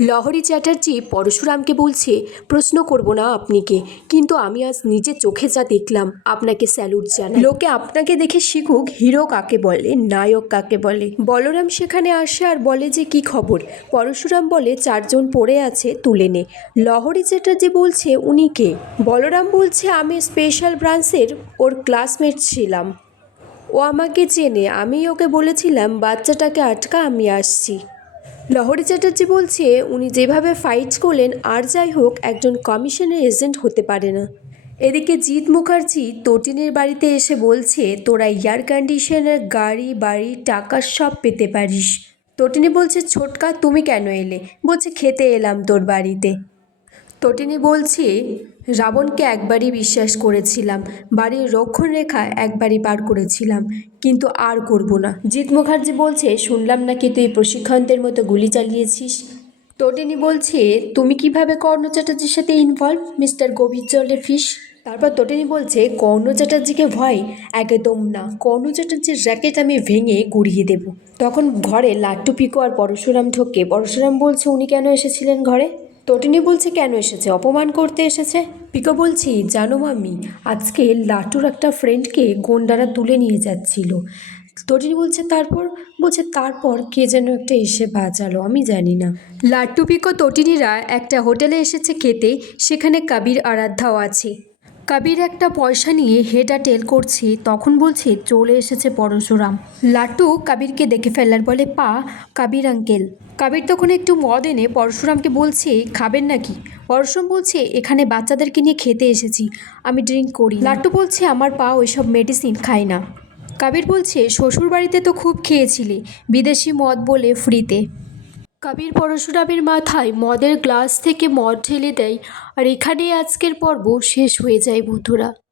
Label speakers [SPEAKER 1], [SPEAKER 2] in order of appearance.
[SPEAKER 1] লহরী চ্যাটার্জি পরশুরামকে বলছে, প্রশ্ন করব না আপনিকে, কিন্তু আমি আজ নিজে চোখে যা দেখলাম, আপনাকে স্যালুট জানাই। লোকে আপনাকে দেখে শিখুক, হিরো কাকে বলে, নায়ক কাকে বলে। বলরাম সেখানে আসে আর বলে যে, কি খবর? পরশুরাম বলে, চারজন পড়ে আছে, তুলে নে। লহরী চ্যাটার্জি বলছে, উনি কে? বলরাম বলছে, আমি স্পেশাল ব্রাঞ্চের ওর ক্লাসমেট ছিলাম। ও আমাকে চেনে আমি ওকে বলেছিলাম, বাচ্চাটাকে আটকা, আমি আসছি। লহরী চ্যাটার্জি বলছে, উনি যেভাবে ফাইট করলেন, আর যাই হোক, একজন কমিশনের এজেন্ট হতে পারে না। এদিকে জিৎ মুখার্জি তটিনের বাড়িতে এসে বলছে, তোরা এয়ার কন্ডিশনার গাড়ি, বাড়ি, টাকা সব পেতে পারিস। তটিনী বলছে, ছোটকা, তুমি কেন এলে? বলছে, খেতে এলাম তোর বাড়িতে। তটিনী বলছে, রাবণকে একবারই বিশ্বাস করেছিলাম, বাড়ির রক্ষণরেখা একবারই পার করেছিলাম, কিন্তু আর করব না। জিৎ মুখার্জি বলছে, শুনলাম নাকি তুই প্রশিক্ষণদের মতো গুলি চালিয়েছিস? তটিনী বলছে, তুমি কীভাবে কর্ণ চ্যাটার্জির সাথে ইনভলভ মিস্টার গভীর জলের ফিস? তারপর তটিনী বলছে, কর্ণ চ্যাটার্জিকে ভয়? একদম না, কর্ণ চ্যাটার্জির র্যাকেট আমি ভেঙে গুড়িয়ে দেব। তখন ঘরে লাট্টু পিকো আর পরশুরাম ঢোকে। পরশুরাম বলছে, উনি কেন এসেছিলেন ঘরে? তটিনী বলছে, কেন এসেছে? অপমান করতে এসেছে? পিকো বলছি, জানো মাম্মি, আজকে লাটুর একটা ফ্রেন্ডকে গন্ডারা তুলে নিয়ে যাচ্ছিল। তটিনী বলছে, তারপর? বলছে, তারপর কে যেন একটা এসে বাঁচালো আমি জানি না। লাট্টু পিকো, তটিনীরা একটা হোটেলে এসেছে খেতে, সেখানে কাবির আরাধ্যাও আছে। কাবির একটা পয়সা নিয়ে হেডা টেল করছে, তখন বলছে, চলে এসেছে পরশুরাম। লাট্টু কাবিরকে দেখে ফেলার বলে, পা, কাবির আঙ্কেল। কাবির তখন একটু মদ এনে পরশুরামকে বলছে, খাবেন নাকি? পরশুরাম বলছে, এখানে বাচ্চাদেরকে নিয়ে খেতে এসেছি, আমি ড্রিঙ্ক করি। লাট্টু বলছে, আমার পা ওইসব মেডিসিন খায় না। কাবির বলছে শ্বশুর বাড়িতে তো খুব খেয়েছিলে, বিদেশি মদ বলে ফ্রিতে। কবির পরশুরামের মাথায় মদের গ্লাস থেকে মদ ঢেলে দেয়। আর এখানেই আজকের পর্ব শেষ হয়ে যায়, বন্ধুরা।